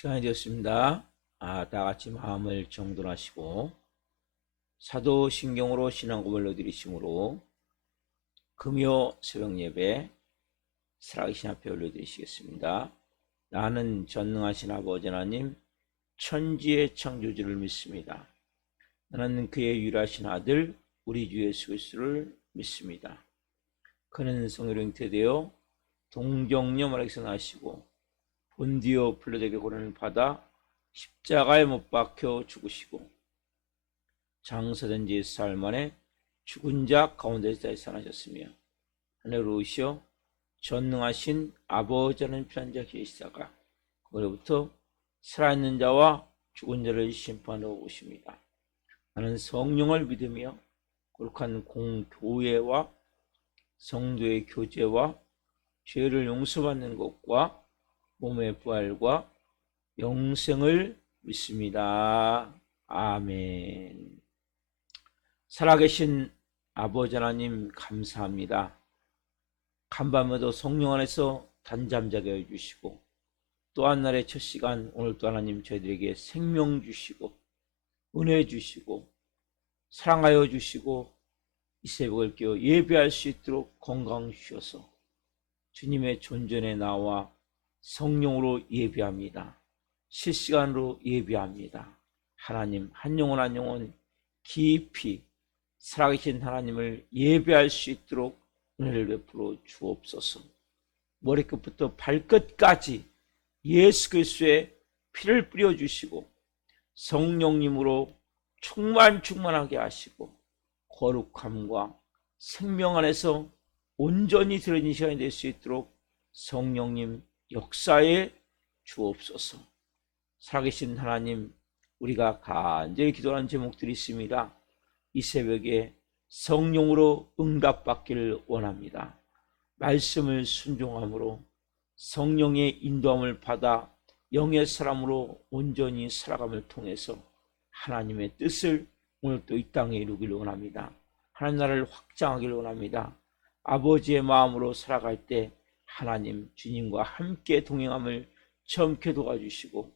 시간이 되었습니다. 다 같이 마음을 정돈하시고 사도신경으로 신앙고백을 드리심으로 금요 새벽 예배 살아계신 앞에 올려드리시겠습니다. 나는 전능하신 아버지 하나님 천지의 창조주를 믿습니다. 나는 그의 유일하신 아들 우리 주 예수 그리스도를 믿습니다. 그는 성령으로 잉태되어 동정녀 마리아에게서 나시고 본디오 빌라도에게 고난을 받아 십자가에 못 박혀 죽으시고 장사된 지 4일 만에 죽은 자 가운데서 다시 살아나셨으며 하늘로 오시어 전능하신 아버지라는 편한 자 계시다가 그로부터 살아있는 자와 죽은 자를 심판하러 오십니다. 나는 성령을 믿으며 거룩한 공교회와 성도의 교제와 죄를 용서받는 것과 몸의 부활과 영생을 믿습니다. 아멘. 살아계신 아버지 하나님 감사합니다. 간밤에도 성령 안에서 단잠자게 해주시고 또 한 날의 첫 시간 오늘 또 하나님 저희들에게 생명 주시고 은혜 주시고 사랑하여 주시고 이 새벽을 깨어 예배할 수 있도록 건강 주셔서 주님의 존전에 나와 성령으로 예배합니다. 실시간으로 예배합니다. 하나님 한 영혼 한 영혼 깊이 살아계신 하나님을 예배할 수 있도록 은혜를 베풀어 주옵소서. 머리끝부터 발끝까지 예수 그리스도의 피를 뿌려주시고 성령님으로 충만하게 하시고 거룩함과 생명 안에서 온전히 드러진 시간이 될 수 있도록 성령님 역사에 주옵소서. 살아계신 하나님 우리가 간절히 기도하는 제목들이 있습니다. 이 새벽에 성령으로 응답받기를 원합니다. 말씀을 순종함으로 성령의 인도함을 받아 영의 사람으로 온전히 살아감을 통해서 하나님의 뜻을 오늘 또 이 땅에 이루기를 원합니다. 하나님 나라를 확장하기를 원합니다. 아버지의 마음으로 살아갈 때 하나님 주님과 함께 동행함을 젊게 도와주시고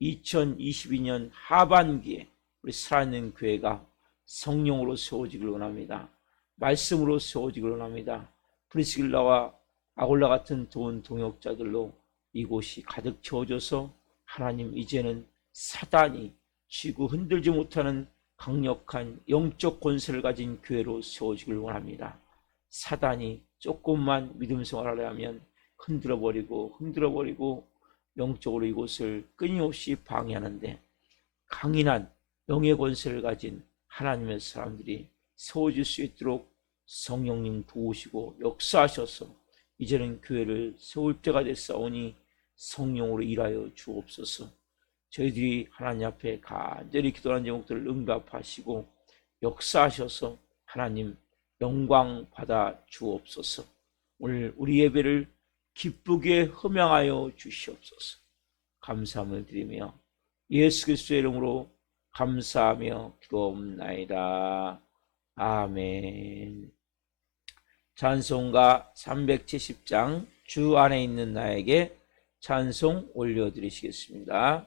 2022년 하반기에 우리 살아있는 교회가 성령으로 세워지기를 원합니다. 말씀으로 세워지기를 원합니다. 프리스길라와 아골라 같은 좋은 동역자들로 이곳이 가득 채워져서 하나님 이제는 사단이 쥐고 흔들지 못하는 강력한 영적 권세를 가진 교회로 세워지기를 원합니다. 사단이 조금만 믿음 생활을 하면 흔들어버리고 영적으로 이곳을 끊임없이 방해하는데 강인한 영의 권세를 가진 하나님의 사람들이 세워질 수 있도록 성령님 도우시고 역사하셔서 이제는 교회를 세울 때가 됐사오니 성령으로 일하여 주옵소서. 저희들이 하나님 앞에 간절히 기도하는 제목들을 응답하시고 역사하셔서 하나님 영광 받아 주옵소서. 오늘 우리 예배를 기쁘게 흠양하여 주시옵소서. 감사함을 드리며 예수 그리스도의 이름으로 감사하며 기도옵나이다. 아멘. 찬송가 370장 주 안에 있는 나에게 찬송 올려드리시겠습니다.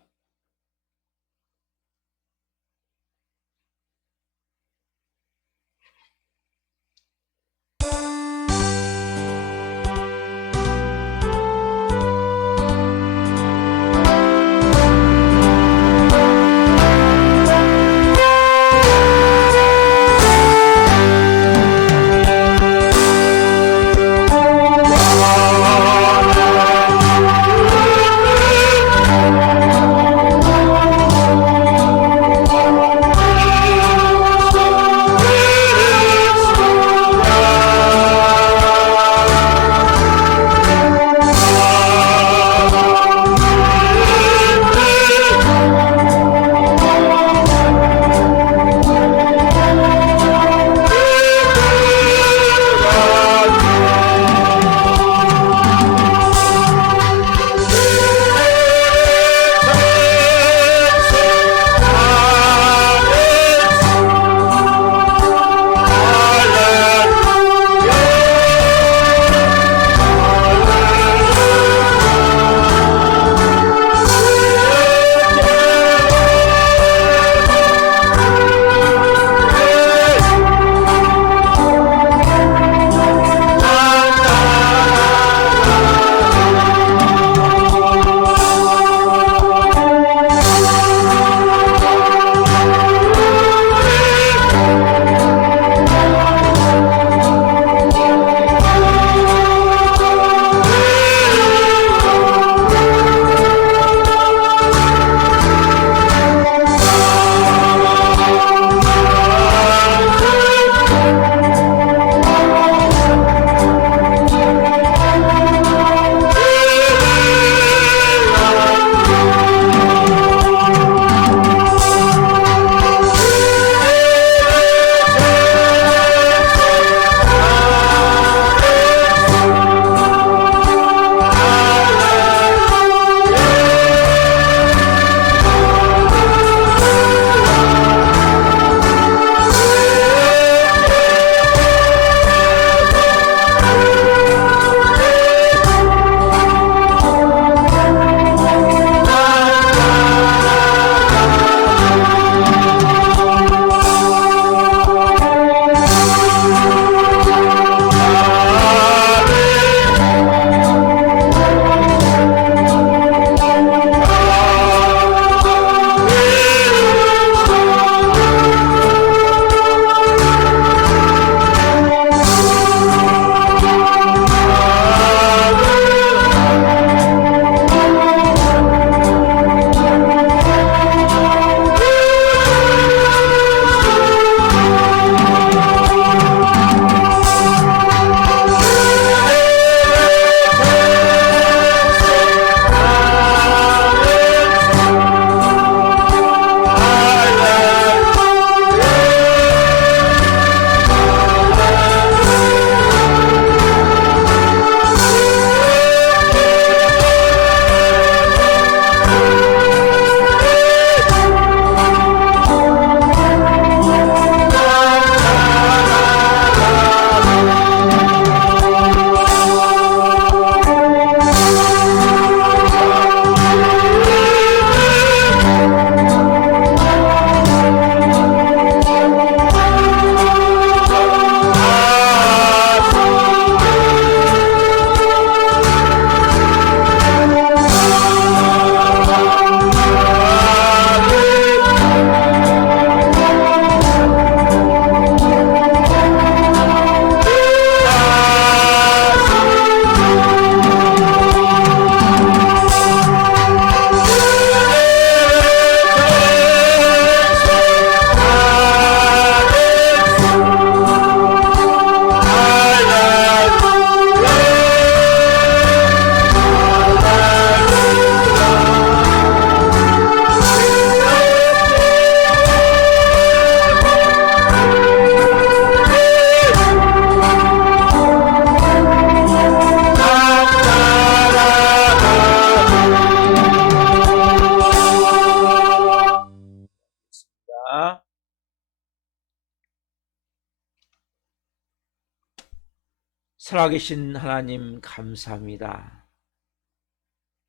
살아계신 하나님 감사합니다.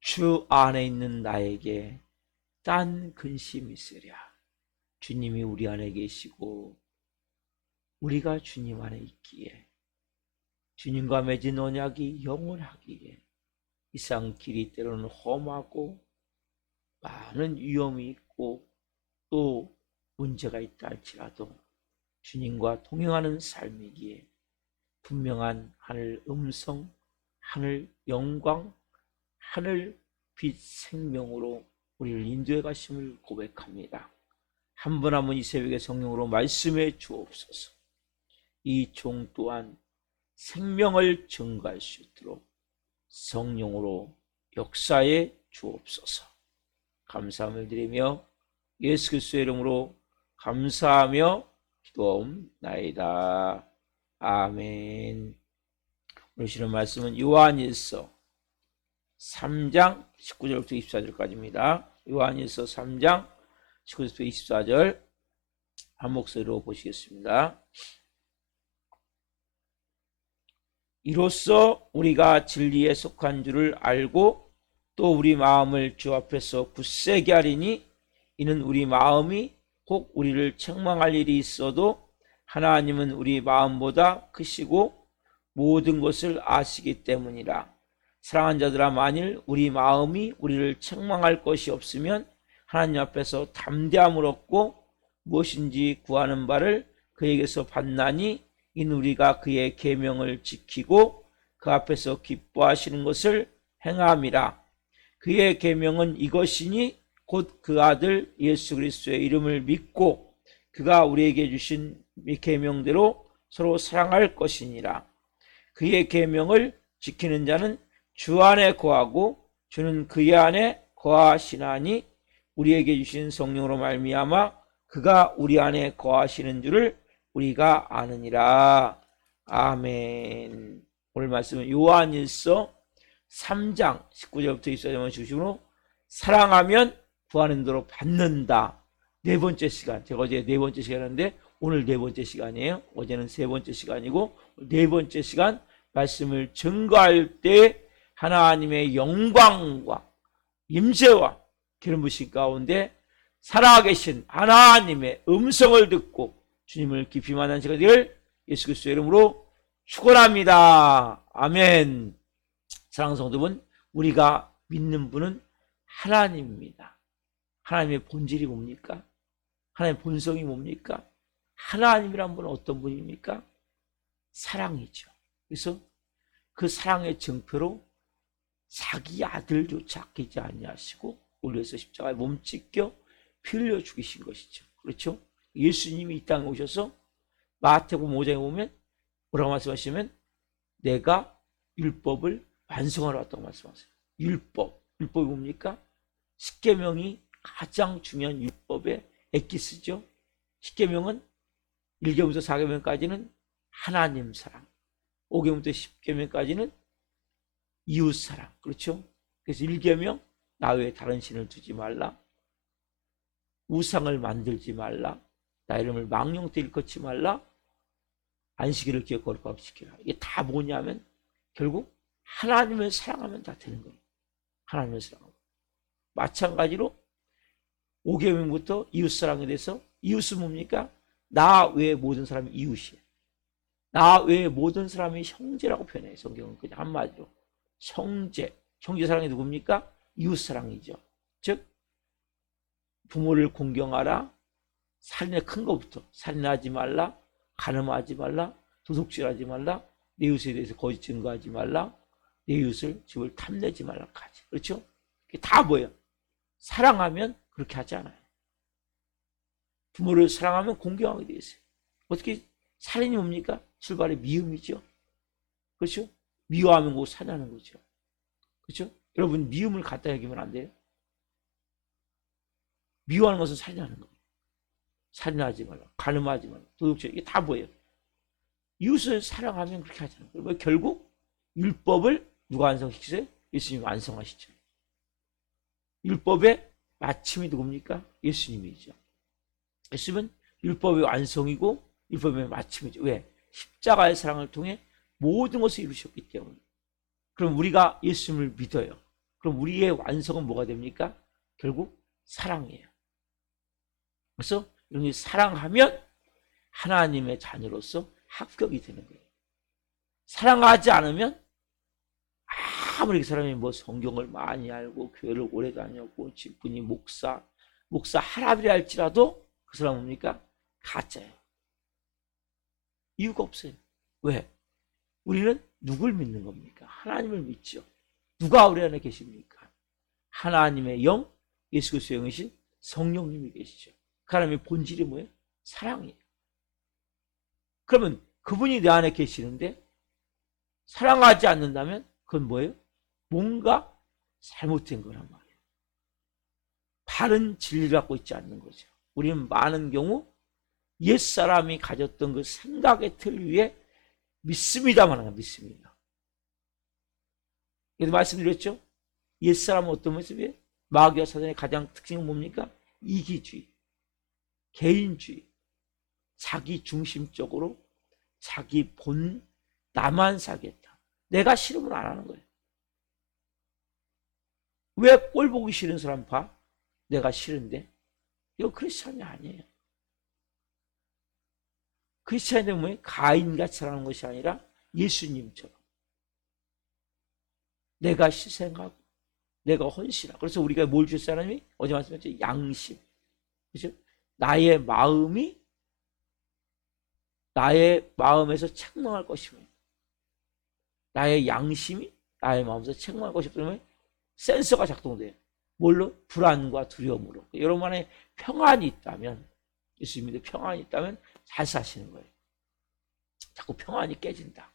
주 안에 있는 나에게 딴 근심이 있으랴. 주님이 우리 안에 계시고 우리가 주님 안에 있기에 주님과 맺은 언약이 영원하기에 이상 길이 때로는 험하고 많은 위험이 있고 또 문제가 있다 할지라도 주님과 동행하는 삶이기에 분명한 하늘 음성, 하늘 영광, 하늘 빛 생명으로 우리를 인도해 가심을 고백합니다. 한 분 한 분 이 새벽에 성령으로 말씀해 주옵소서. 이 종 또한 생명을 증거할 수 있도록 성령으로 역사해 주옵소서. 감사함을 드리며 예수 그리스도의 이름으로 감사하며 기도하옵나이다. 아멘. 오늘 주시는 말씀은 요한일서 3장 19절부터 24절까지입니다. 요한일서 3장 19절부터 24절 한 목소리로 보시겠습니다. 이로써 우리가 진리에 속한 줄을 알고 또 우리 마음을 주 앞에서 굳세게 하리니 이는 우리 마음이 혹 우리를 책망할 일이 있어도 하나님은 우리 마음보다 크시고 모든 것을 아시기 때문이라. 사랑하는 자들아, 만일 우리 마음이 우리를 책망할 것이 없으면 하나님 앞에서 담대함을 얻고 무엇인지 구하는 바를 그에게서 받나니 이는 우리가 그의 계명을 지키고 그 앞에서 기뻐하시는 것을 행함이라. 그의 계명은 이것이니 곧 그 아들 예수 그리스도의 이름을 믿고 그가 우리에게 주신 계명대로 서로 사랑할 것이니라. 그의 계명을 지키는 자는 주 안에 거하고 주는 그의 안에 거하시나니 우리에게 주신 성령으로 말미암아 그가 우리 안에 거하시는 줄을 우리가 아느니라. 아멘. 오늘 말씀은 요한일서 3장 19절부터 24절만 주시므로 사랑하면 구하는 대로 받는다. 네 번째 시간, 제가 어제 네 번째 시간인데 오늘 네 번째 시간이에요. 어제는 세 번째 시간이고 네 번째 시간 말씀을 증거할 때 하나님의 영광과 임재와 기름 부으심 가운데 살아계신 하나님의 음성을 듣고 주님을 깊이 만난 시간 되기를 예수 그리스도의 이름으로 축원합니다. 아멘. 사랑하는 성도분, 우리가 믿는 분은 하나님입니다. 하나님의 본질이 뭡니까? 하나님의 본성이 뭡니까? 하나님이란 분은 어떤 분입니까? 사랑이죠. 그래서 그 사랑의 증표로 자기 아들조차 아끼지 아니하시고 올려서 십자가에 몸찢겨 피 흘려 죽이신 것이죠. 그렇죠? 예수님이 이 땅에 오셔서 마태복음 5장에 보면 뭐라고 말씀하시면 내가 율법을 완성하러 왔다고 말씀하세요. 율법이 뭡니까? 십계명이 가장 중요한 율법의 엑기스죠. 십계명은 1계명부터 4계명까지는 하나님 사랑, 5계명부터 10계명까지는 이웃 사랑. 그렇죠? 그래서 1계명 나 외에 다른 신을 두지 말라, 우상을 만들지 말라, 나 이름을 망령되 일컫지 말라, 안식일을 기억 거룩하게 지키라. 이게 다 뭐냐면 결국 하나님을 사랑하면 다 되는 거예요. 하나님을 사랑하고 마찬가지로 5계명부터 이웃 사랑에 대해서 이웃은 뭡니까? 나 외에 모든 사람이 이웃이에요. 나 외에 모든 사람이 형제라고 표현해요. 성경은 그냥 한마디로 형제 사랑이 누굽니까? 이웃 사랑이죠. 즉 부모를 공경하라, 살인의 큰 것부터 살인하지 말라, 간음하지 말라, 도둑질하지 말라, 내 이웃에 대해서 거짓 증거하지 말라, 내 이웃을 집을 탐내지 말라까지. 그렇죠? 이게 다 뭐예요? 사랑하면 그렇게 하지 않아요. 부모를 사랑하면 공경하게 되어 있어요. 어떻게 살인이 뭡니까? 출발의 미움이죠. 그렇죠? 미워하면 곧 살인하는 거죠. 그렇죠? 여러분 미움을 갖다 여기면 안 돼요. 미워하는 것은 살인하는 거예요. 살인하지 말라, 간음하지 말라, 도둑질, 이게 다 뭐예요? 이웃을 사랑하면 그렇게 하잖아요. 그러면 결국 율법을 누가 완성시키세요? 예수님이 완성하시죠. 율법의 마침이 누굽니까? 예수님이죠. 예수님은 율법의 완성이고 율법의 마침이죠. 왜? 십자가의 사랑을 통해 모든 것을 이루셨기 때문에. 그럼 우리가 예수님을 믿어요. 그럼 우리의 완성은 뭐가 됩니까? 결국 사랑이에요. 그래서 여러분이 사랑하면 하나님의 자녀로서 합격이 되는 거예요. 사랑하지 않으면 아무리 그 사람이 뭐 성경을 많이 알고 교회를 오래 다녔고 집분이 목사 할아버지 할지라도 그 사람은 뭡니까? 가짜예요. 이유가 없어요. 왜? 우리는 누굴 믿는 겁니까? 하나님을 믿죠. 누가 우리 안에 계십니까? 하나님의 영, 예수 그리스도의 영이신 성령님이 계시죠. 그 사람의 본질이 뭐예요? 사랑이에요. 그러면 그분이 내 안에 계시는데 사랑하지 않는다면 그건 뭐예요? 뭔가 잘못된 거란 말이에요. 바른 진리를 갖고 있지 않는 거죠. 우리는 많은 경우 옛사람이 가졌던 그 생각의 틀 위에 믿습니다만 하는 믿습니다. 그래서 말씀드렸죠? 옛사람은 어떤 모습이에요? 마귀와 사단의 가장 특징은 뭡니까? 이기주의, 개인주의, 자기 중심적으로 자기 본 나만 살겠다. 내가 싫으면 안 하는 거예요. 왜 꼴 보기 싫은 사람 봐? 내가 싫은데? 이거 크리스찬이 아니에요. 크리스찬이 뭐예요? 가인같이 살아가는 것이 아니라 예수님처럼 내가 희생하고 내가 헌신하고. 그래서 우리가 뭘 주셨어요? 하나님이 어제 말씀드렸죠? 양심. 그렇죠? 나의 마음에서 책망할 것이며 나의 양심이 나의 마음에서 책망할 것이기 때문에 센서가 작동돼요. 뭘로? 불안과 두려움으로. 여러분 안에 평안이 있다면, 예수님의 평안이 있다면 잘 사시는 거예요. 자꾸 평안이 깨진다,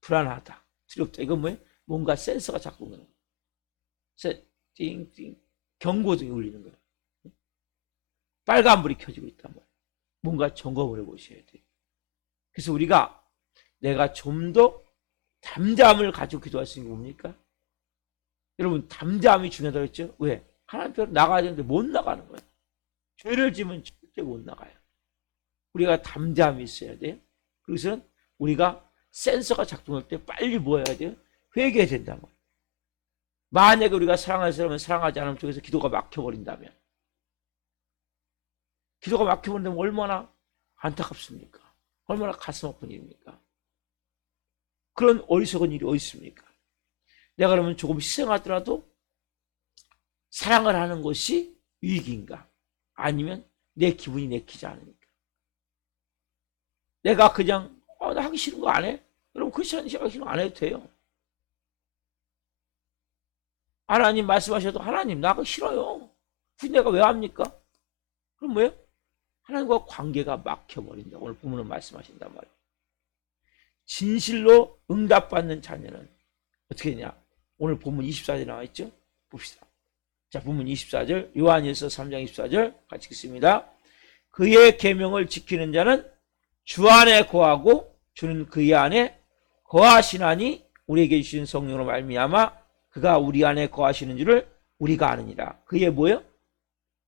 불안하다, 두렵다, 이건 뭐예요? 뭔가 센서가 작동되는 거예요. 띵띵 경고등이 울리는 거예요. 빨간불이 켜지고 있단 말이에요. 뭔가 점검을 해보셔야 돼요. 그래서 우리가 내가 좀 더 담대함을 가지고 기도할 수 있는 게 뭡니까? 여러분, 담대함이 중요하다고 했죠? 왜? 하나님 앞에 나가야 되는데 못 나가는 거예요. 죄를 지면 절대 못 나가요. 우리가 담대함이 있어야 돼요. 그래서 우리가 센서가 작동할 때 빨리 뭐 해야 돼요? 회개해야 된다는 거예요. 만약에 우리가 사랑할 사람은 사랑하지 않은 쪽에서 기도가 막혀버린다면, 기도가 막혀버린다면 얼마나 안타깝습니까? 얼마나 가슴 아픈 일입니까? 그런 어리석은 일이 어디 있습니까? 내가 그러면 조금 희생하더라도 사랑을 하는 것이 유익인가? 아니면 내 기분이 내키지 않으니까? 내가 그냥 나 하기 싫은 거 안 해? 그럼 크리스찬이 하기 싫은 거 안 해도 돼요. 하나님 말씀하셔도 하나님 나 하기 싫어요. 굳이 내가 왜 합니까? 그럼 뭐예요? 하나님과 관계가 막혀버린다. 오늘 부모는 말씀하신단 말이에요. 진실로 응답받는 자녀는 어떻게 되냐? 오늘 본문 24절 나와있죠? 봅시다. 자, 본문 24절, 요한일서 3장 24절 같이 읽습니다. 그의 계명을 지키는 자는 주 안에 거하고 주는 그의 안에 거하시나니 우리에게 주신 성령으로 말미암아 그가 우리 안에 거하시는 줄을 우리가 아느니라. 그의 뭐예요?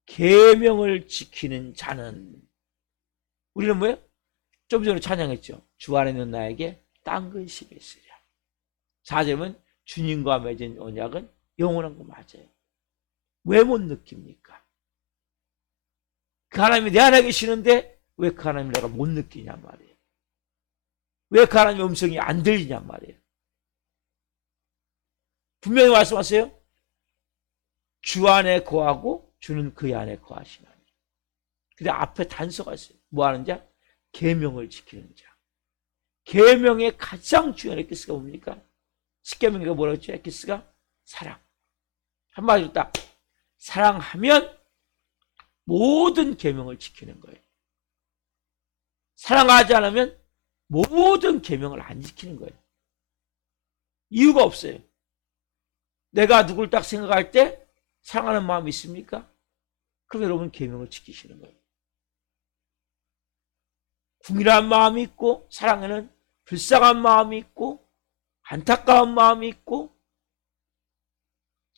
계명을 지키는 자는. 우리는 뭐예요? 좀 전에 찬양했죠. 주 안에 있는 나에게 딴 근심이 있으랴. 4절은 주님과 맺은 언약은 영원한 거 맞아요. 왜 못 느낍니까? 그 하나님이 내 안에 계시는데 왜 그 하나님을 내가 못 느끼냔 말이에요. 왜 그 하나님의 음성이 안 들리냔 말이에요. 분명히 말씀하세요. 주 안에 거하고 주는 그의 안에 거하시나니. 근데 앞에 단서가 있어요. 뭐 하는 자? 계명을 지키는 자. 계명의 가장 중요한 에키스가 뭡니까? 십계명이 뭐라고 했죠? 에키스가 사랑. 한마디로 딱 사랑하면 모든 계명을 지키는 거예요. 사랑하지 않으면 모든 계명을 안 지키는 거예요. 이유가 없어요. 내가 누굴 딱 생각할 때 사랑하는 마음이 있습니까? 그럼 여러분 계명을 지키시는 거예요. 궁일한 마음이 있고, 사랑에는 불쌍한 마음이 있고, 안타까운 마음이 있고,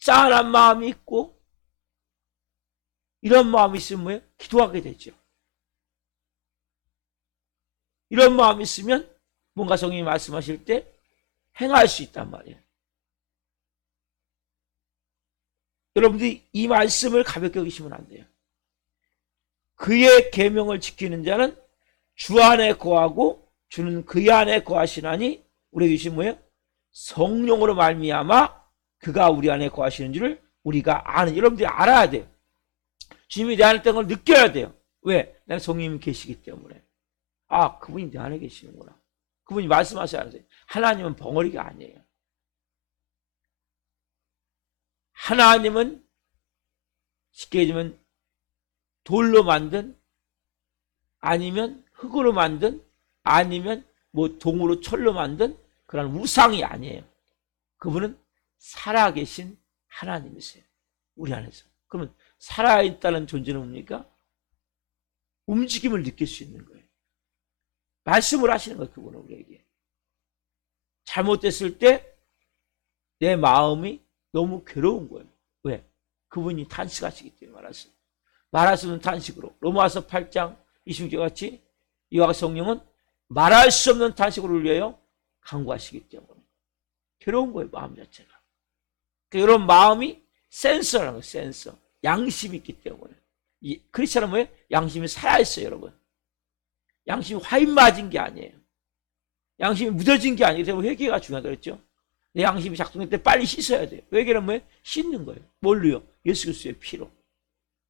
짠한 마음이 있고, 이런 마음이 있으면 뭐예요? 기도하게 되죠. 이런 마음이 있으면 뭔가 성령이 말씀하실 때 행할 수 있단 말이에요. 여러분들이 이 말씀을 가볍게 여기시면 안 돼요. 그의 계명을 지키는 자는 주 안에 거하고 주는 그의 안에 거하시나니 우리에게 주신 뭐예요? 성령으로 말미암아 그가 우리 안에 거하시는 줄을 우리가 아는. 여러분들이 알아야 돼요. 주님이 내 안에 있다는 걸 느껴야 돼요. 왜? 나는 성령님이 계시기 때문에. 아, 그분이 내 안에 계시는구나. 그분이 말씀하셔야 돼요. 하나님은 벙어리가 아니에요. 하나님은 쉽게 얘기하면 돌로 만든, 아니면 흙으로 만든, 아니면 뭐 동으로 철로 만든 그런 우상이 아니에요. 그분은 살아계신 하나님이세요. 우리 안에서. 그러면 살아있다는 존재는 뭡니까? 움직임을 느낄 수 있는 거예요. 말씀을 하시는 거예요. 그분은 우리에게. 잘못됐을 때 내 마음이 너무 괴로운 거예요. 왜? 그분이 탄식하시기 때문에 말하셨어요. 말할 수 없는 탄식으로. 로마서 8장 26절 같이 이와 성령은 말할 수 없는 탄식으로 위하여 간구하시기 때문에 괴로운 거예요. 마음 자체가. 그러니까 이런 마음이 센서라는 거예요. 센서. 양심이 있기 때문에. 이 크리스천은 뭐예요? 양심이 살아있어요. 여러분. 양심이 화인 맞은 게 아니에요. 양심이 묻어진 게 아니에요. 그래서 회개가 중요하다 그랬죠. 내 양심이 작동할 때 빨리 씻어야 돼요. 회개는 뭐예요? 씻는 거예요. 뭘로요? 예수 그리스도의 피로.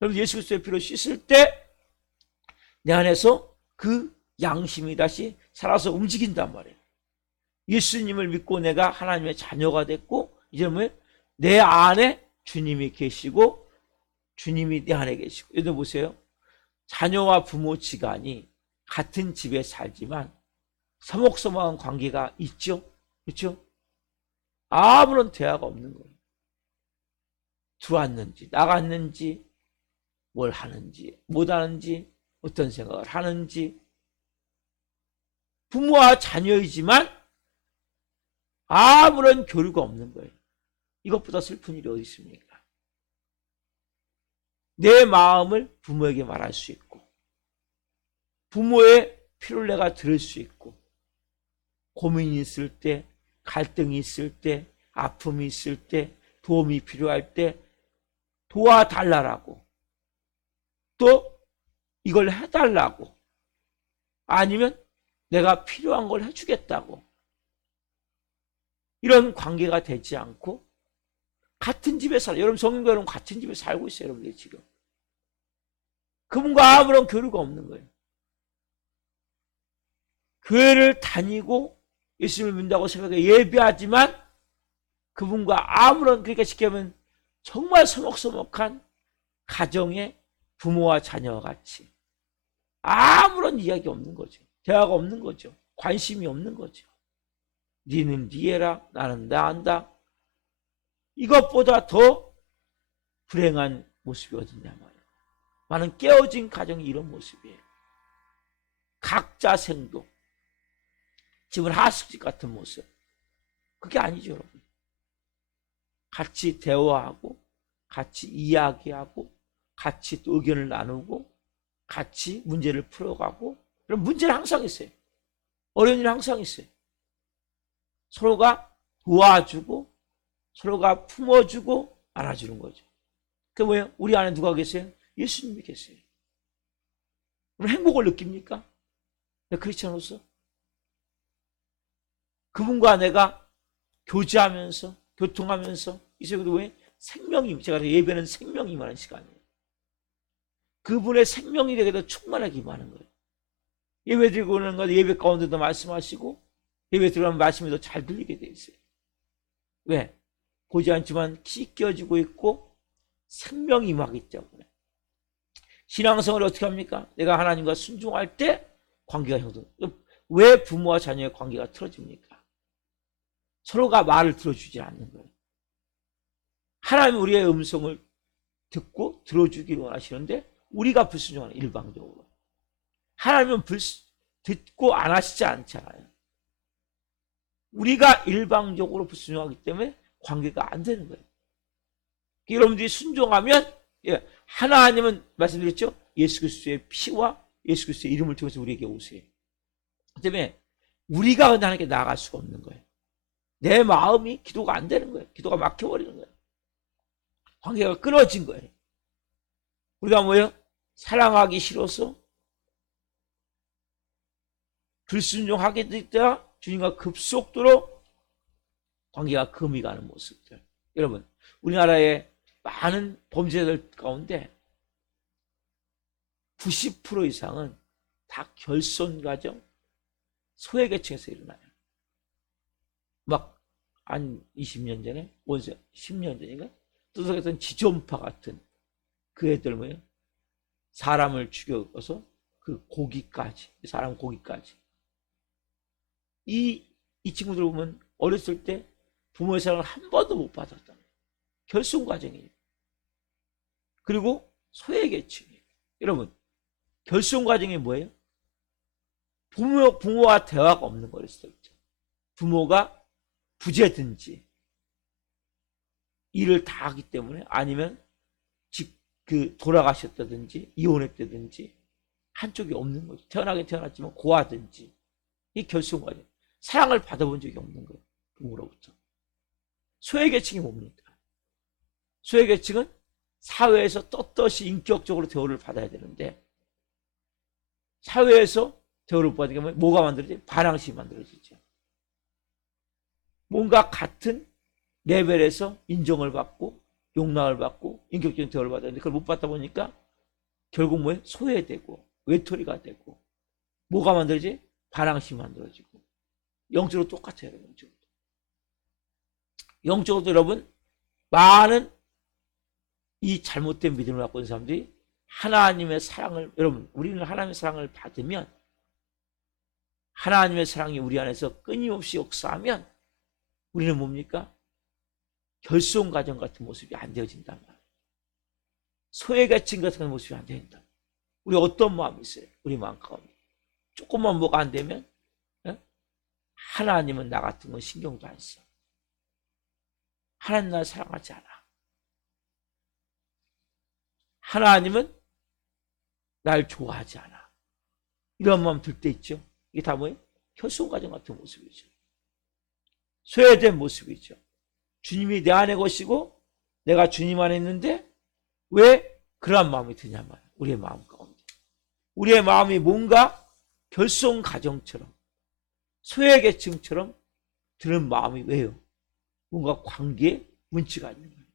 여러분 예수 그리스도의 피로 씻을 때 내 안에서 그 양심이 다시 살아서 움직인단 말이에요. 예수님을 믿고 내가 하나님의 자녀가 됐고 이제 뭐예요? 내 안에 주님이 계시고 주님이 내 안에 계시고. 여러분 보세요. 자녀와 부모 지간이 같은 집에 살지만 서먹서먹한 관계가 있죠. 그렇죠? 아무런 대화가 없는 거예요. 들어왔는지 나갔는지 뭘 하는지 못 하는지 어떤 생각을 하는지. 부모와 자녀이지만 아무런 교류가 없는 거예요. 이것보다 슬픈 일이 어디 있습니까? 내 마음을 부모에게 말할 수 있고 부모의 필요를 내가 들을 수 있고 고민이 있을 때, 갈등이 있을 때, 아픔이 있을 때, 도움이 필요할 때 도와달라고, 또 이걸 해달라고, 아니면 내가 필요한 걸 해주겠다고, 이런 관계가 되지 않고 같은 집에 살아요. 여러분 성인과 여러분 같은 집에 살고 있어요. 여러분들 지금 그분과 아무런 교류가 없는 거예요. 교회를 다니고 예수님을 믿는다고 새벽에 예배하지만 그분과 아무런, 그러니까 쉽게 하면 정말 서먹서먹한 가정의 부모와 자녀와 같이 아무런 이야기 없는 거죠. 대화가 없는 거죠. 관심이 없는 거죠. 니는 니 해라, 나는 나 한다. 이것보다 더 불행한 모습이 어딨냐 말이에요. 많은 깨어진 가정이 이런 모습이에요. 각자 생도, 집은 하숙집 같은 모습. 그게 아니죠, 여러분. 같이 대화하고 같이 이야기하고 같이 또 의견을 나누고 같이 문제를 풀어가고. 그럼 문제는 항상 있어요. 어려운 일은 항상 있어요. 서로가 도와주고 서로가 품어주고 안아주는 거죠. 그게 뭐예요? 우리 안에 누가 계세요? 예수님이 계세요. 그럼 행복을 느낍니까? 크리스천으로서 그분과 내가 교제하면서 교통하면서 이 시간도 왜 생명이, 제가 예배는 생명이 임하는 시간이에요. 그분의 생명이 되게도 충만하게 임하는 거예요. 예배 드리고 오는 것, 예배 가운데도 말씀하시고 예배 들어가면 말씀이 더 잘 들리게 돼 있어요. 왜? 보지 않지만 씻겨지고 있고 생명이 임하기 때문에. 신앙생활을 어떻게 합니까? 내가 하나님과 순종할 때 관계가 형성. 왜 부모와 자녀의 관계가 틀어집니까? 서로가 말을 들어주지 않는 거예요. 하나님은 우리의 음성을 듣고 들어주기를 원하시는데 우리가 불순종하는, 일방적으로. 하나님은 듣고 안 하시지 않잖아요. 우리가 일방적으로 불순종하기 때문에 관계가 안 되는 거예요. 여러분들이 순종하면, 하나님은 말씀드렸죠? 예수 그리스도의 피와 예수 그리스도의 이름을 통해서 우리에게 오세요. 그 때문에 우리가 하나님께 나아갈 수가 없는 거예요. 내 마음이 기도가 안 되는 거예요. 기도가 막혀버리는 거예요. 관계가 끊어진 거예요. 우리가 뭐예요? 사랑하기 싫어서 불순종하게 됐다 주님과 급속도로 관계가 금이 가는 모습들. 여러분, 우리나라의 많은 범죄들 가운데 90% 이상은 다 결손 과정, 소외계층에서 일어나요. 막 한 20년 전에, 10년 전인가? 떠들었던 지존파 같은 그 애들 뭐예요? 사람을 죽여서 그 고기까지, 사람 고기까지. 이 친구들 보면 어렸을 때 부모의 사랑을 한 번도 못 받았다. 결손 과정이에요. 그리고 소외계층이에요. 여러분, 결손 과정이 뭐예요? 부모와 대화가 없는 거였을 때 있죠. 부모가 부재든지 일을 다 하기 때문에 아니면 돌아가셨다든지 이혼했다든지 한쪽이 없는 거죠. 태어나긴 태어났지만 고하든지. 이 결손 과정. 사랑을 받아본 적이 없는 거예요. 부모로부터. 소외계층이 뭡니까? 소외계층은 사회에서 떳떳이 인격적으로 대우를 받아야 되는데 사회에서 대우를 받게 되면 뭐가 만들어지죠? 반항심이 만들어지죠. 뭔가 같은 레벨에서 인정을 받고 용납을 받고 인격적인 대우를 받아야 되는데 그걸 못 받다 보니까 결국 뭐예요? 소외되고 외톨이가 되고 뭐가 만들어지지? 반항심이 만들어지고 영적으로 똑같아요. 영적으로도 여러분 많은 이 잘못된 믿음을 갖고 있는 사람들이 하나님의 사랑을, 여러분 우리는 하나님의 사랑을 받으면 하나님의 사랑이 우리 안에서 끊임없이 역사하면 우리는 뭡니까? 결손 가정 같은 모습이 안 되어진단 말이에요. 소외계층 같은 모습이 안 된다. 우리 어떤 마음이 있어요? 우리 마음 가운데 조금만 뭐가 안 되면 하나님은 나 같은 건 신경도 안 써. 하나님 날 사랑하지 않아. 하나님은 날 좋아하지 않아. 이런 마음 들 때 있죠. 이게 다 뭐예요? 결손 가정 같은 모습이죠. 소외된 모습이죠. 주님이 내 안에 거시고 내가 주님 안에 있는데 왜 그러한 마음이 드냐면 우리의 마음 가운데 우리의 마음이 뭔가 결손 가정처럼 소외계층처럼 드는 마음이 왜요? 뭔가 관계에 문제가 있는 거예요.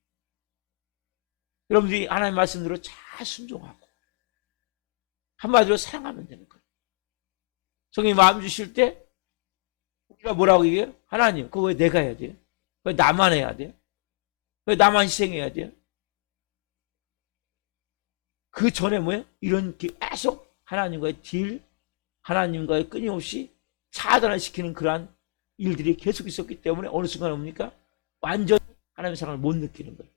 여러분들이 하나님 말씀대로 잘 순종하고 한마디로 사랑하면 되는 거예요. 성령이 마음 주실 때 우리가 뭐라고 얘기해요? 하나님, 그거 왜 내가 해야 돼요? 왜 나만 해야 돼요? 왜 나만 희생해야 돼요? 그 전에 뭐예요? 이런 계속 하나님과의 딜, 하나님과의 끊임없이 차단을 시키는 그러한 일들이 계속 있었기 때문에 어느 순간 옵니까? 완전히 하나님의 사랑을 못 느끼는 거예요.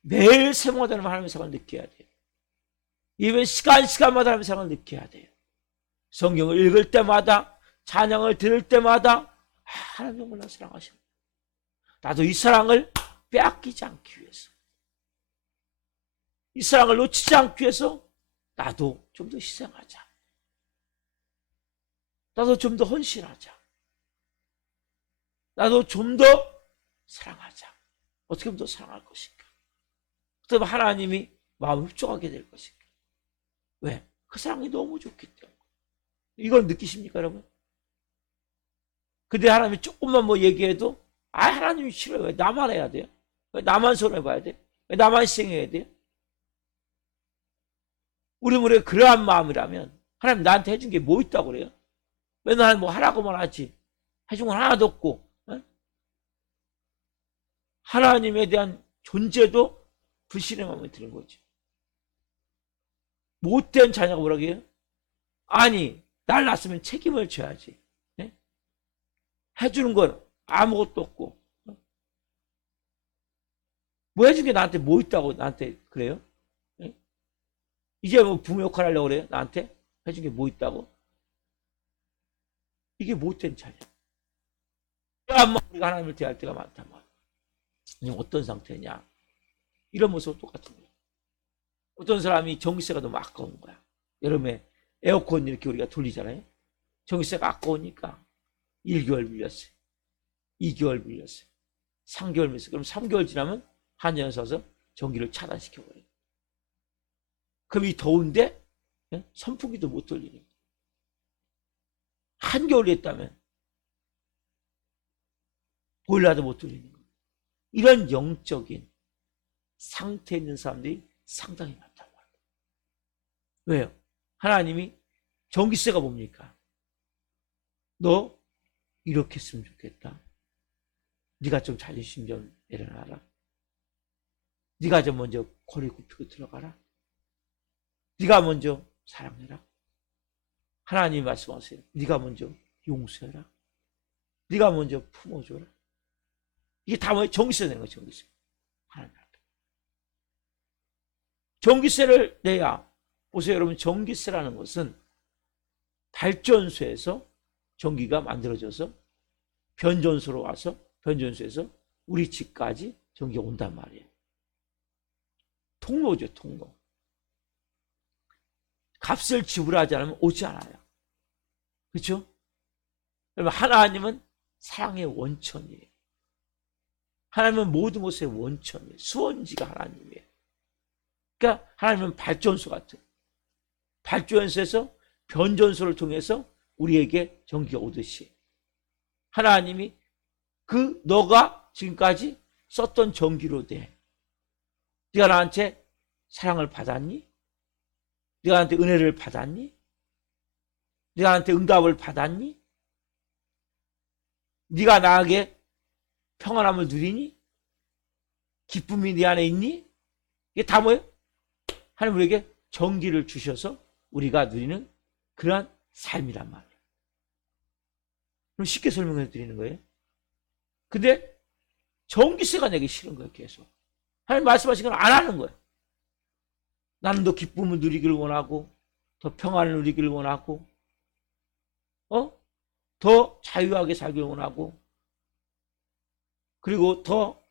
매일 새마다 하나님의 사랑을 느껴야 돼요. 이번 시간마다 하나님의 사랑을 느껴야 돼요. 성경을 읽을 때마다 찬양을 들을 때마다 하나님 정말 나 사랑하십니다. 나도 이 사랑을 빼앗기지 않기 위해서 이 사랑을 놓치지 않기 위해서 나도 좀 더 희생하자. 나도 좀 더 헌신하자. 나도 좀 더 사랑하자. 어떻게 하면 더 사랑할 것인가? 어떻게 하면 하나님이 마음을 흡족하게 될 것인가? 왜? 그 사랑이 너무 좋기 때문에. 이걸 느끼십니까, 여러분? 근데 하나님이 조금만 뭐 얘기해도 하나님이 싫어요. 왜 나만 해야 돼요? 왜 나만 손해봐야 돼? 왜 나만 희생해야 돼요? 우리 그러한 마음이라면 하나님 나한테 해준 게 뭐 있다고 그래요? 맨날 뭐 하라고만 하지 해준 건 하나도 없고 하나님에 대한 존재도 불신의 마음이 드는 거죠. 못된 자녀가 뭐라고 해요? 아니 날 낳았으면 책임을 져야지. 네? 해주는 건 아무것도 없고 뭐 해준 게 나한테 뭐 있다고 나한테 그래요? 네? 이제 뭐 부모 역할 하려고 그래요? 나한테 해준 게 뭐 있다고? 이게 못된 자녀. 우리가 하나님을 대할 때가 많단 말이야. 어떤 상태냐? 이런 모습은 똑같은 거야. 어떤 사람이 전기세가 너무 아까운 거야. 여름에 에어컨 이렇게 우리가 돌리잖아요. 전기세가 아까우니까 1개월 빌렸어요. 2개월 빌렸어요. 3개월 빌렸어요. 그럼 3개월 지나면 한전에서 와서 전기를 차단시켜버려요. 그럼 이 더운데 선풍기도 못 돌리는 거예요. 한겨울이 했다면 보일러도 못 돌리는 거예요. 이런 영적인 상태에 있는 사람들이 상당히 많다고 합니다. 왜요? 하나님이 전기세가 뭡니까? 너 이렇게 했으면 좋겠다. 네가 좀 자존심 좀 내려놔라. 네가 좀 먼저 거리 굽히고 들어가라. 네가 먼저 사랑해라. 하나님 말씀하세요. 네가 먼저 용서해라. 네가 먼저 품어줘라. 이게 다 뭐예요? 전기세 내는 거예요. 전기세. 하나님 앞에. 전기세를 내야, 보세요 여러분, 전기세라는 것은 발전소에서 전기가 만들어져서 변전소로 와서 변전소에서 우리 집까지 전기가 온단 말이에요. 통로죠, 통로. 값을 지불하지 않으면 오지 않아요. 그렇죠? 여러분, 하나님은 사랑의 원천이에요. 하나님은 모든 것의 원천이에요. 수원지가 하나님이에요. 그러니까 하나님은 발전소 같은, 발전소에서 변전소를 통해서 우리에게 전기가 오듯이 하나님이 너가 지금까지 썼던 전기로 돼. 네가 나한테 사랑을 받았니? 네가 나한테 은혜를 받았니? 네가 나한테 응답을 받았니? 네가 나에게 평안함을 누리니? 기쁨이 네 안에 있니? 이게 다 뭐예요? 하나님 우리에게 전기를 주셔서 우리가 누리는 그러한 삶이란 말이에요. 그럼 쉽게 설명해 드리는 거예요. 근데 전기세가 내기 싫은 거예요. 계속 하나님 말씀하신 건 안 하는 거예요. 나는 더 기쁨을 누리기를 원하고, 더 평안을 누리기를 원하고, 더 자유하게 살기를 원하고, 그리고 더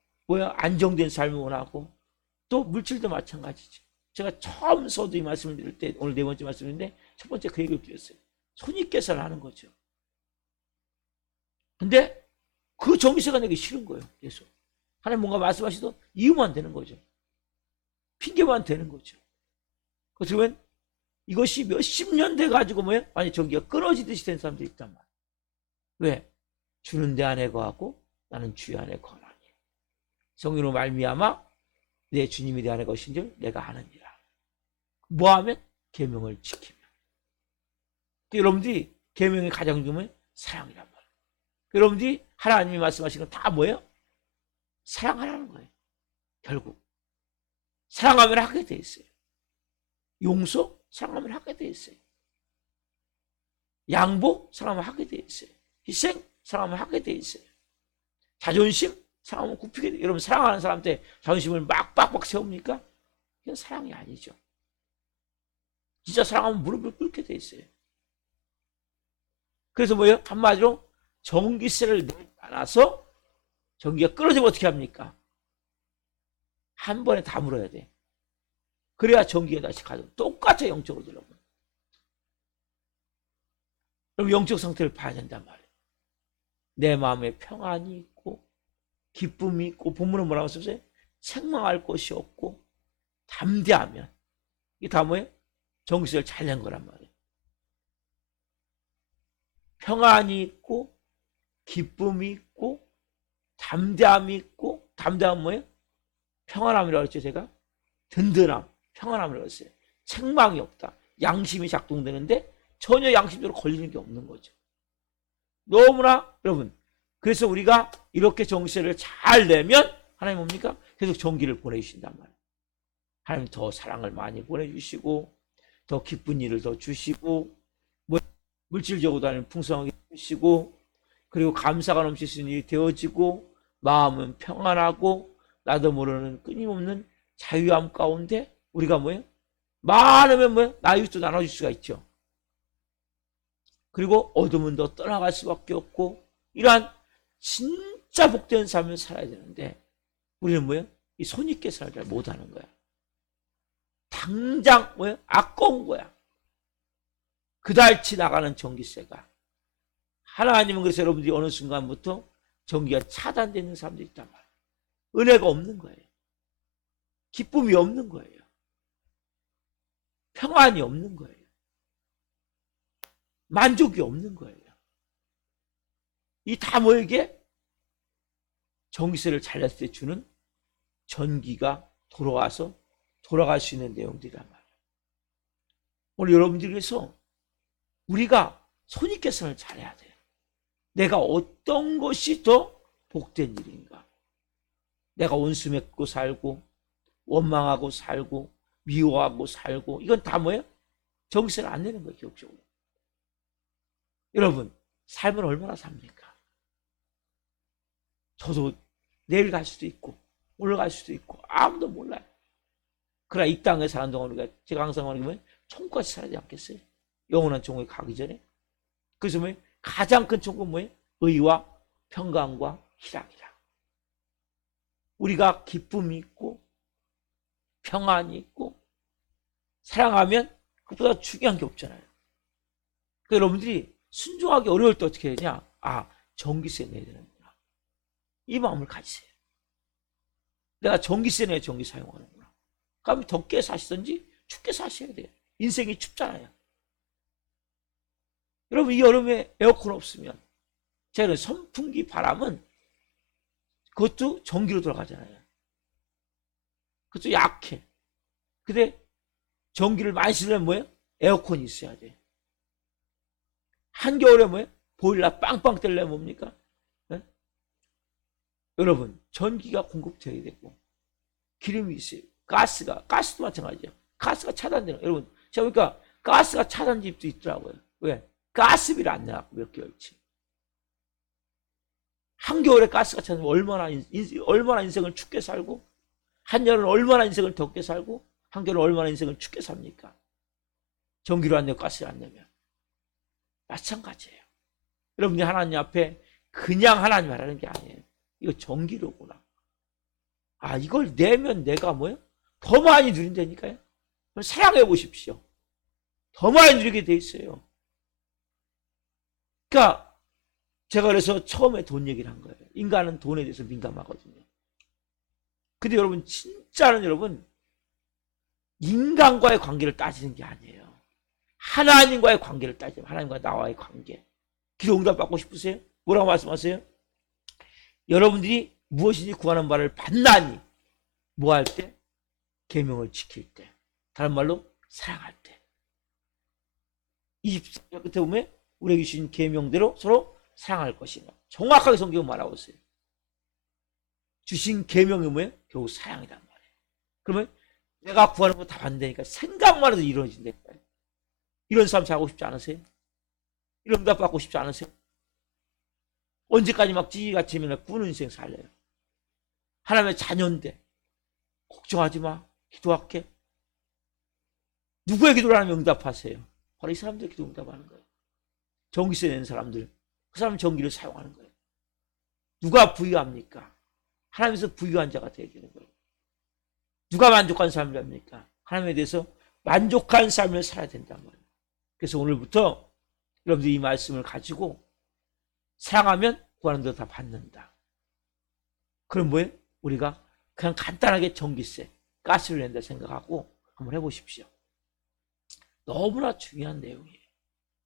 안정된 삶을 원하고, 또 물질도 마찬가지죠. 제가 처음 서두 이 말씀을 드릴 때, 오늘 네 번째 말씀인데 첫 번째 그 얘기를 드렸어요. 손익계산을 하는 거죠. 근데 그 전기세가 내기 싫은 거예요. 계속 하나님 뭔가 말씀하시도 이유만 되는 거죠. 핑계만 되는 거죠. 그러면 이것이 몇십 년 돼가지고 많이 전기가 끊어지듯이 된 사람들이 있단 말이에요. 왜? 주는 데 안에 거하고 나는 주의 안에 거하나니 성령으로 말미암아 내 주님이 내 안에 거신 줄 내가 아느니라. 뭐하면? 계명을 지키면. 여러분들이 계명의 가장 중요한 사랑이란 말이에요. 여러분들이 하나님이 말씀하시는 건 다 뭐예요? 사랑하라는 거예요. 결국 사랑하면 하게 돼 있어요. 용서 사랑하면 하게 돼 있어요. 양보 사랑하면 하게 돼 있어요. 희생 사랑하면 하게 돼 있어요. 자존심 사랑하면 굽히게 돼. 여러분 사랑하는 사람한테 자존심을 막 빡빡 세웁니까? 이건 사랑이 아니죠. 진짜 사랑하면 무릎을 꿇게 돼 있어요. 그래서 뭐예요? 한마디로 전기세를 내지 않아서 전기가 끊어지면 어떻게 합니까? 한 번에 다 물어야 돼. 그래야 전기가 다시 가죠. 똑같아 영적으로 들어보면. 그럼 영적 상태를 봐야 된단 말이에요. 내 마음에 평안이 있고 기쁨이 있고, 본문은 뭐라고 썼어요? 책망할 것이 없고 담대하면, 이게 다 뭐예요? 전기세를 잘 낸 거란 말이에요. 평안이 있고 기쁨이 있고 담대함이 있고, 담대함은 뭐예요? 평안함이라고 했죠. 제가 든든함, 평안함이라고 했어요. 책망이 없다. 양심이 작동되는데 전혀 양심적으로 걸리는 게 없는 거죠. 너무나 여러분, 그래서 우리가 이렇게 전기세를 잘 내면 하나님 뭡니까? 계속 전기를 보내주신단 말이에요. 하나님 더 사랑을 많이 보내주시고, 더 기쁜 일을 더 주시고, 물질적으로도 하나님 풍성하게 주시고, 그리고 감사가 넘칠 수 있는 일이 되어지고, 마음은 평안하고, 나도 모르는 끊임없는 자유함 가운데 우리가 뭐예요? 많으면 나 이웃도 나눠줄 수가 있죠. 그리고 어둠은 더 떠나갈 수밖에 없고, 이러한 진짜 복된 삶을 살아야 되는데 우리는 뭐예요? 이 손익계산을 잘 못하는 거야. 당장 아까운 거야. 그달 지나가는 전기세가 하나님은 그래서 여러분들이 어느 순간부터 전기가 차단되는 사람들이 있단 말이에요. 은혜가 없는 거예요. 기쁨이 없는 거예요. 평안이 없는 거예요. 만족이 없는 거예요. 이 다 뭐에게? 전기세를 잘 냈을 때 주는 전기가 돌아갈 수 있는 내용들이란 말이에요. 오늘 여러분들이 그래서 우리가 손익계산을 잘해야 돼요. 내가 어떤 것이 더 복된 일인가? 내가 원수 맺고 살고 원망하고 살고 미워하고 살고 이건 다 뭐예요? 전기세를 안 내는 거예요. 기억적으로. 여러분 삶을 얼마나 삽니까? 저도 내일 갈 수도 있고 오늘 갈 수도 있고 아무도 몰라요. 그러나 이 땅에 사는 동안 우리가 제가 항상 하는 게 뭐예요? 총같이 살아야 되지 않겠어요? 영원한 총에 가기 전에. 그래서 뭐예요? 가장 큰 총은 뭐예요? 의와 평강과 희락이라. 우리가 기쁨이 있고 평안이 있고 사랑하면 그보다 중요한 게 없잖아요. 그러니까 여러분들이 순종하기 어려울 때 어떻게 해야 되냐? 아, 전기세 내야 되는구나. 이 마음을 가지세요. 내가 전기세 내야 전기 사용하는구나. 그럼 덥게 사시든지 춥게 사셔야 돼요. 인생이 춥잖아요. 여러분 이 여름에 에어컨 없으면 제가 선풍기 바람은 그것도 전기로 돌아가잖아요. 그것도 약해. 근데 전기를 많이 쓰려면 뭐예요? 에어컨이 있어야 돼. 한겨울에 뭐예요? 보일러 빵빵 뜰려면 뭡니까? 네? 여러분 전기가 공급돼야 되고 기름이 있어요. 가스도 마찬가지예요. 가스가 차단되는 거예요. 여러분 제가 보니까 가스가 차단 집도 있더라고요. 왜? 가스비를 안 내갖고 몇 개월치. 한겨울에 가스가 차단되면 얼마나 인생을 춥게 살고 한여름은 얼마나 인생을 덥게 살고 한겨울은 얼마나 인생을 춥게 삽니까? 전기를 안 내고 가스를 안 내면 마찬가지예요. 여러분이 하나님 앞에 그냥 하나님 하라는 게 아니에요. 이거 전기로구나. 아 이걸 내면 내가 뭐예요? 더 많이 누린다니까요. 사랑해 보십시오. 더 많이 누리게 돼 있어요. 그러니까 제가 그래서 처음에 돈 얘기를 한 거예요. 인간은 돈에 대해서 민감하거든요. 근데 여러분 진짜는 여러분 인간과의 관계를 따지는 게 아니에요. 하나님과의 관계를 따지면 하나님과 나와의 관계. 기도 응답 받고 싶으세요? 뭐라고 말씀하세요? 여러분들이 무엇인지 구하는 바를 받나니 뭐 할 때? 계명을 지킬 때. 다른 말로 사랑할 때. 24절 끝에 보면 우리에게 주신 계명대로 서로 사랑할 것이냐. 정확하게 성경은 말하고 있어요. 주신 계명이 뭐예요? 결국 사랑이란 말이에요. 그러면 내가 구하는 거 다 받는다니까 생각만 해도 이루어진다니까요. 이런 삶 살고 싶지 않으세요? 이런 응답 받고 싶지 않으세요? 언제까지 막 찌기같이 맨날 꾸는 인생 살래요? 하나님의 자녀인데 걱정하지 마. 기도할게. 누구의 기도를 하나님 응답하세요? 바로 이 사람들의 기도 응답하는 거예요. 전기세 내는 사람들. 그 사람은 전기를 사용하는 거예요. 누가 부유합니까? 하나님에서 부유한 자가 되어야 되는 거예요. 누가 만족한 삶을 합니까? 하나님에 대해서 만족한 삶을 살아야 된단 말이에요. 그래서 오늘부터 여러분들이 이 말씀을 가지고 사랑하면 구하는 대로 다 받는다. 그럼 뭐예요? 우리가 그냥 간단하게 전기세, 가스를 낸다 생각하고 한번 해보십시오. 너무나 중요한 내용이에요.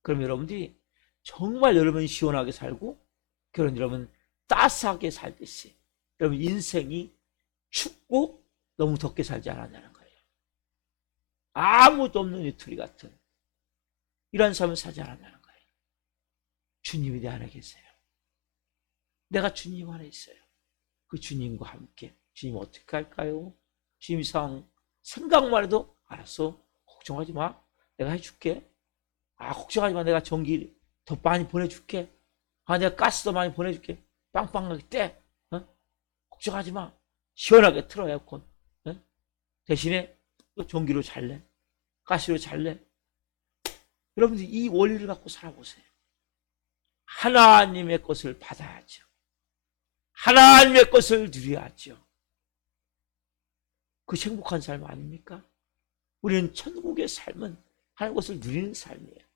그럼 여러분들이 정말 여러분 시원하게 살고 결혼 여러분 따스하게 살듯이 여러분 인생이 춥고 너무 덥게 살지 않았냐는 거예요. 아무도 없는 유투리 같은 이런 삶을 살지 않았냐는 거예요. 주님이 내 안에 계세요. 내가 주님 안에 있어요. 그 주님과 함께 주님 어떻게 할까요? 주님 상황 생각만 해도 알았어. 걱정하지 마. 내가 해줄게. 아 걱정하지 마. 내가 전기 더 많이 보내줄게. 아 내가 가스 더 많이 보내줄게. 빵빵하게 떼. 어? 걱정하지 마. 시원하게 틀어 에어컨. 어? 대신에 또 전기로 잘래. 가스로 잘래. 여러분들 이 원리를 갖고 살아보세요. 하나님의 것을 받아야죠. 하나님의 것을 누려야죠. 그 행복한 삶 아닙니까? 우리는 천국의 삶은 하나님의 것을 누리는 삶이에요.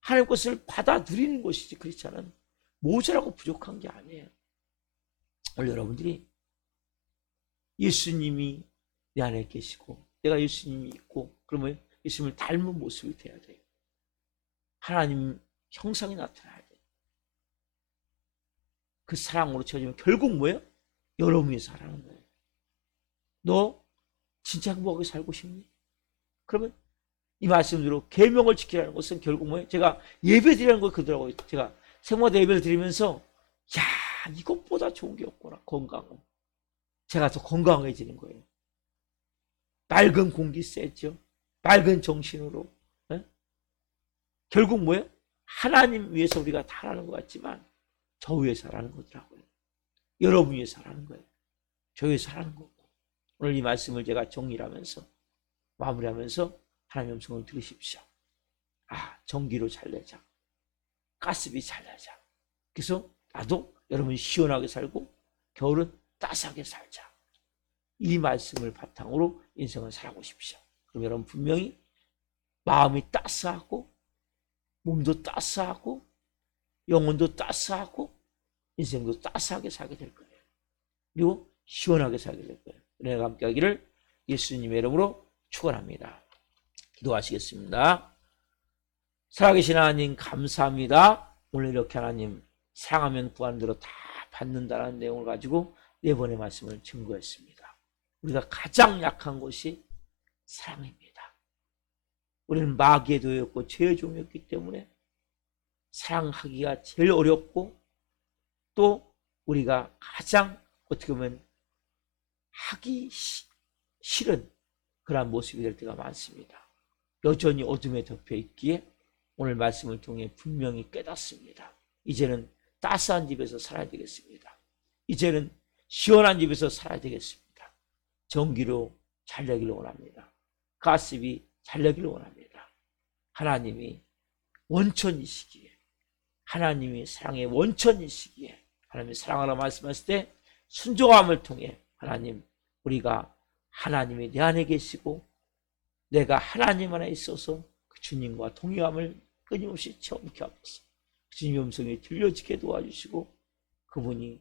하나님 것을 받아 누리는 것이지 크리스찬은 모자라고 부족한 게 아니에요. 오늘 여러분들이 예수님이 내 안에 계시고 내가 예수님이 있고 그러면 예수님을 닮은 모습이 돼야 돼요. 하나님 형상이 나타나야 돼요. 그 사랑으로 채워지면 결국 뭐예요? 여러분이 살아가는 거예요. 너 진짜 행복하게 살고 싶니? 그러면 이 말씀대로 계명을 지키라는 것은 결국 뭐예요? 제가 예배 드리는 거 그러더라고요. 제가 생마다 예배를 드리면서 야, 이것보다 좋은 게 없구나. 건강은. 제가 더 건강해지는 거예요. 맑은 공기 쐬죠. 맑은 정신으로. 네? 결국 뭐예요? 하나님 위해서 우리가 살아가는 것 같지만 저 위해서 살아가는 거더라고요. 여러분 위해서 살아가는 거예요. 저 위해서 살아가는 거고. 오늘 이 말씀을 제가 정리하면서 마무리하면서 하나님의 음성을 들으십시오. 아, 전기로 잘 내자. 가스비 잘 내자. 그래서 나도 여러분이 시원하게 살고 겨울은 따스하게 살자. 이 말씀을 바탕으로 인생을 살아보십시오. 그럼 여러분 분명히 마음이 따스하고 몸도 따스하고 영혼도 따스하고 인생도 따스하게 살게 될 거예요. 그리고 시원하게 살게 될 거예요. 은혜가 함께 하기를 예수님의 이름으로 축원합니다. 기도하시겠습니다. 살아계신 하나님 감사합니다. 오늘 이렇게 하나님 사랑하면 구하는 대로 다 받는다는 내용을 가지고 네 번의 말씀을 증거했습니다. 우리가 가장 약한 것이 사랑입니다. 우리는 마귀의 도였고 죄의 종이었기 때문에 사랑하기가 제일 어렵고 또 우리가 가장 어떻게 보면 하기 싫은 그런 모습이 될 때가 많습니다. 여전히 어둠에 덮여 있기에 오늘 말씀을 통해 분명히 깨닫습니다. 이제는 따스한 집에서 살아야 되겠습니다. 이제는 시원한 집에서 살아야 되겠습니다. 전기로 잘 내기를 원합니다. 가스비 잘 내기를 원합니다. 하나님이 원천이시기에 하나님이 사랑의 원천이시기에 하나님이 사랑하라 말씀하실 때 순종함을 통해 하나님 우리가 하나님이 내 안에 계시고 내가 하나님 안에 있어서 그 주님과 동행함을 끊임없이 체험케 하옵소서. 주님의 음성이 들려지게 도와주시고 그분이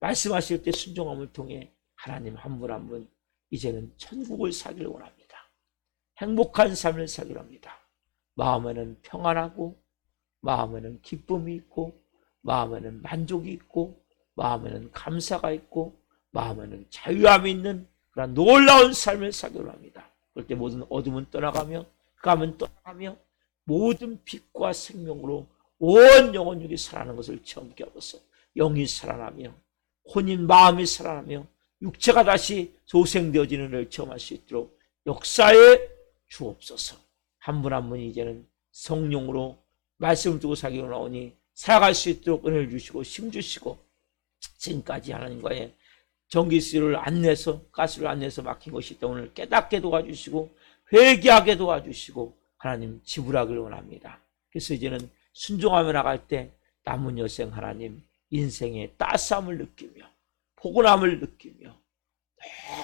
말씀하실 때 순종함을 통해 하나님 한 분 한 분 이제는 천국을 살기를 원합니다. 행복한 삶을 살기를 합니다. 마음에는 평안하고 마음에는 기쁨이 있고 마음에는 만족이 있고 마음에는 감사가 있고 마음에는 자유함이 있는 그런 놀라운 삶을 살기를 합니다. 그럴 때 모든 어둠은 떠나가며 흑암은 떠나가며 모든 빛과 생명으로 온 영혼육이 살아나는 것을 체험케 하옵소서. 영이 살아나며 혼인 마음이 살아나며 육체가 다시 소생되어지는 것을 체험할 수 있도록 역사에 주옵소서. 한 분 한 분이 이제는 성령으로 말씀을 두고 살기로 나오니 살아갈 수 있도록 은혜를 주시고 힘 주시고 지금까지 하나님과의 전기세를 안 내서 가스를 안 내서 막힌 것이 있다 오늘 깨닫게 도와주시고 회개하게 도와주시고 하나님 지불하기를 원합니다. 그래서 이제는 순종하며 나갈 때 남은 여생 하나님 인생의 따스함을 느끼며 포근함을 느끼며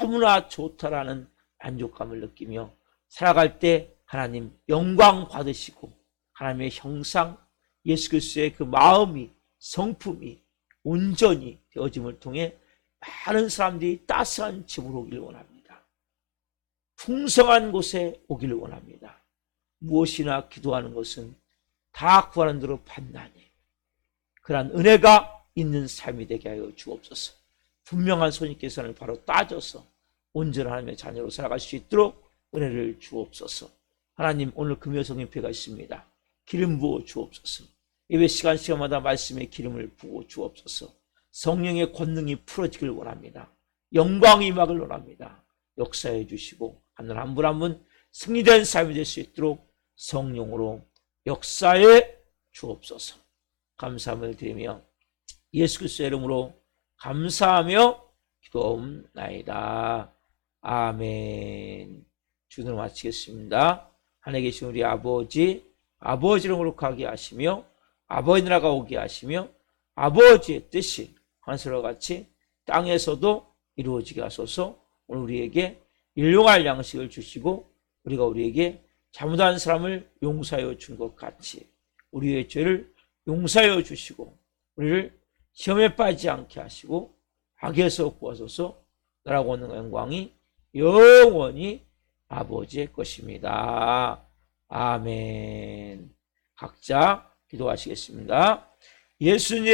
너무나 좋다라는 만족감을 느끼며 살아갈 때 하나님 영광 받으시고 하나님의 형상 예수 그리스도의 그 마음이 성품이 온전히 되어짐을 통해 많은 사람들이 따스한 집으로 오기를 원합니다. 풍성한 곳에 오기를 원합니다. 무엇이나 기도하는 것은 다 구하는 대로 받나니 그러한 은혜가 있는 삶이 되게 하여 주옵소서. 분명한 손익계산을 바로 따져서 온전한 하나님의 자녀로 살아갈 수 있도록 은혜를 주옵소서. 하나님 오늘 금요성인회가 있습니다. 기름 부어 주옵소서. 예배 시간마다 말씀의 기름을 부어 주옵소서. 성령의 권능이 풀어지길 원합니다. 영광이 임하길 원합니다. 역사해 주시고 하늘 한 분 한 분 승리된 삶이 될 수 있도록 성령으로 역사해 주옵소서. 감사함을 드리며 예수 그리스도의 이름으로 감사하며 기도하옵나이다. 아멘. 주기도 마치겠습니다. 하늘에 계신 우리 아버지, 아버지를 거룩하게 하시며 아버지 나라가 오게 하시며 아버지의 뜻이 하늘과 같이 땅에서도 이루어지게 하소서. 오늘 우리에게 일용할 양식을 주시고 우리가 우리에게 잘못한 사람을 용서하여 준 것 같이 우리의 죄를 용서하여 주시고 우리를 시험에 빠지지 않게 하시고 악에서 구하소서. 나라고 하는 영광이 영원히 아버지의 것입니다. 아멘. 각자 기도하시겠습니다. 예수님